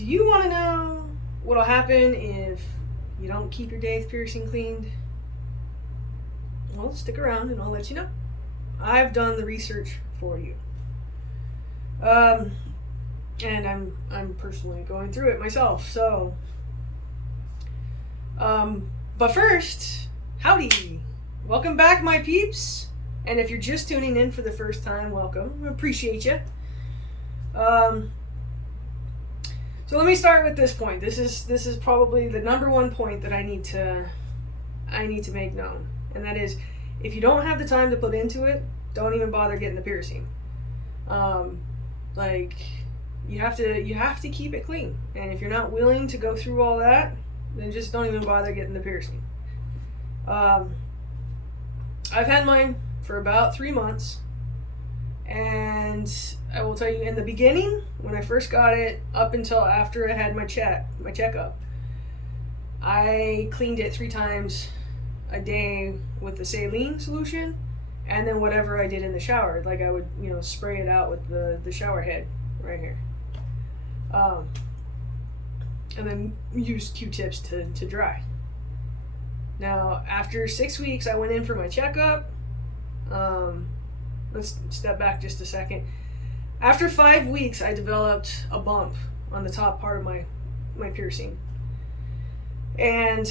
Do you want to know what'll happen if you don't keep your daith piercing cleaned? Well, stick around and I'll let you know. I've done the research for you. And I'm personally going through it myself. So, but first, howdy. Welcome back, my peeps. And if you're just tuning in for the first time, welcome. I appreciate you. So let me start with this point. This is probably the number one point that I need to make known, and that is, if you don't have the time to put into it, don't even bother getting the piercing. Like you have to keep it clean, and if you're not willing to go through all that, then just don't even bother getting the piercing. I've had mine for about 3 months, and I will tell you, in the beginning, when I first got it, up until after I had my checkup, I cleaned it 3 times a day with the saline solution, and then whatever I did in the shower, like I would, spray it out with the shower head right here, and then use Q-tips to dry. Now, after 6 weeks, I went in for my checkup. Let's step back just a second. After 5 weeks, I developed a bump on the top part of my piercing. And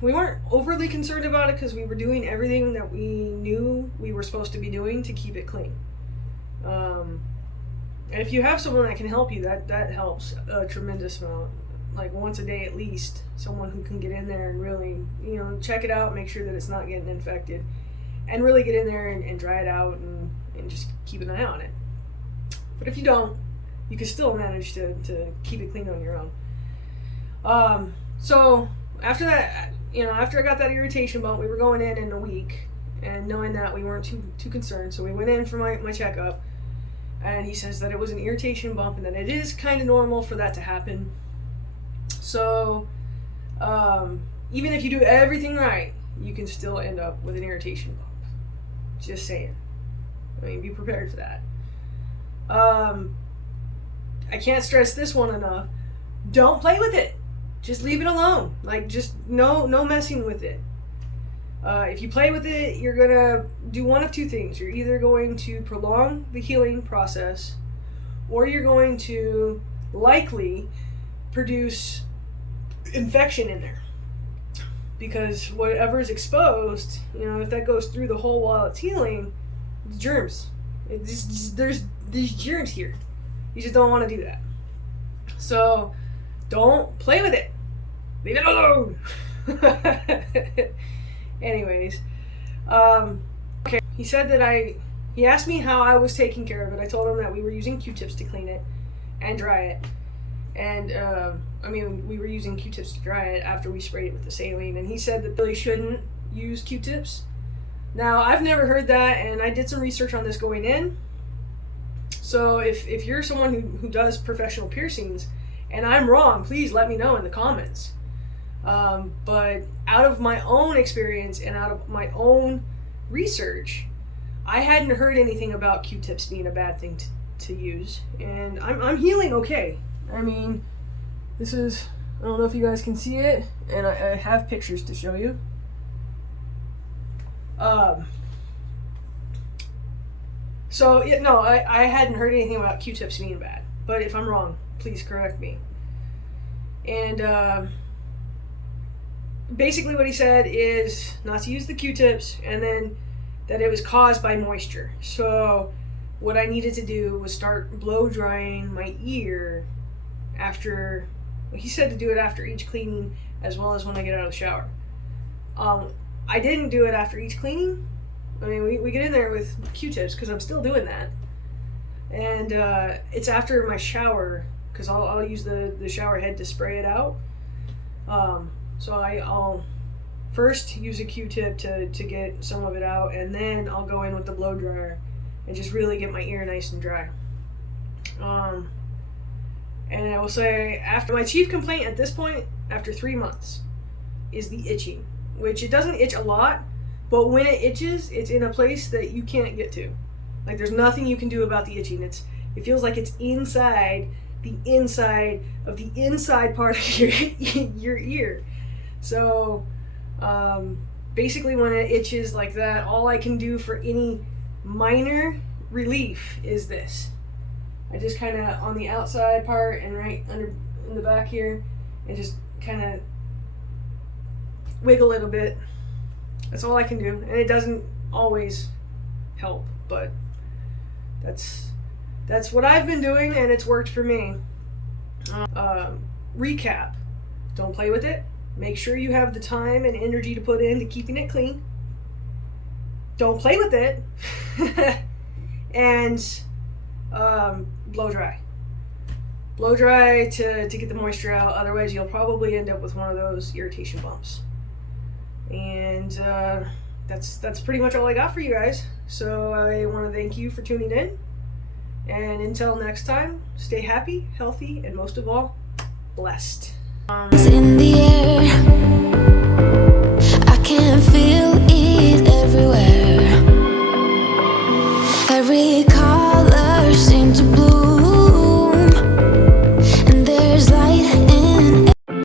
we weren't overly concerned about it because we were doing everything that we knew we were supposed to be doing to keep it clean. And if you have someone that can help you, that helps a tremendous amount. Like once a day at least, someone who can get in there and really, check it out, make sure that it's not getting infected, and really get in there and dry it out and just keep an eye on it. But if you don't, you can still manage to keep it clean on your own. So after that, after I got that irritation bump, we were going in a week, and knowing that we weren't too concerned, so we went in for my checkup, and he says that it was an irritation bump and that it is kind of normal for that to happen. So even if you do everything right, you can still end up with an irritation bump. Just saying. I mean, be prepared for that. I can't stress this one enough. Don't play with it. Just leave it alone. Like, just no messing with it. If you play with it, you're gonna do one of two things. You're either going to prolong the healing process, or you're going to likely produce infection in there. Because whatever is exposed, if that goes through the hole while it's healing, it's germs. There's germs here. You just don't want to do that. So don't play with it. Leave it alone. Anyways, okay. He said that he asked me how I was taking care of it. I told him that we were using Q-tips to clean it and dry it. And, we were using Q-tips to dry it after we sprayed it with the saline. And he said that really shouldn't use Q-tips. Now, I've never heard that, and I did some research on this going in. So if you're someone who does professional piercings, and I'm wrong, please let me know in the comments. But out of my own experience and out of my own research, I hadn't heard anything about Q-tips being a bad thing to use. And I'm healing okay. I mean, this is, I don't know if you guys can see it, and I have pictures to show you. I hadn't heard anything about Q-tips being bad, but if I'm wrong, please correct me. And basically what he said is not to use the Q-tips, and then that it was caused by moisture. So what I needed to do was start blow drying my ear after, he said to do it after each cleaning as well as when I get out of the shower. I didn't do it after each cleaning. I mean, we get in there with Q-tips because I'm still doing that. And it's after my shower, because I'll use the shower head to spray it out. So I'll first use a Q-tip to get some of it out, and then I'll go in with the blow dryer and just really get my ear nice and dry. And I will say, after my chief complaint at this point, after 3 months, is the itching, which it doesn't itch a lot, but when it itches, it's in a place that you can't get to. Like, there's nothing you can do about the itching. It feels like it's inside the inside part of your ear. So basically when it itches like that, all I can do for any minor relief is this. I just kind of on the outside part and right under in the back here, and just kind of wiggle a little bit. That's all I can do, and it doesn't always help, but that's what I've been doing, and it's worked for me. Recap: don't play with it. Make sure you have the time and energy to put into keeping it clean. Don't play with it. And blow dry. Blow dry to get the moisture out. Otherwise, you'll probably end up with one of those irritation bumps. And that's pretty much all I got for you guys. So I want to thank you for tuning in. And until next time, stay happy, healthy, and most of all, blessed. In the air, I can feel it everywhere. Every car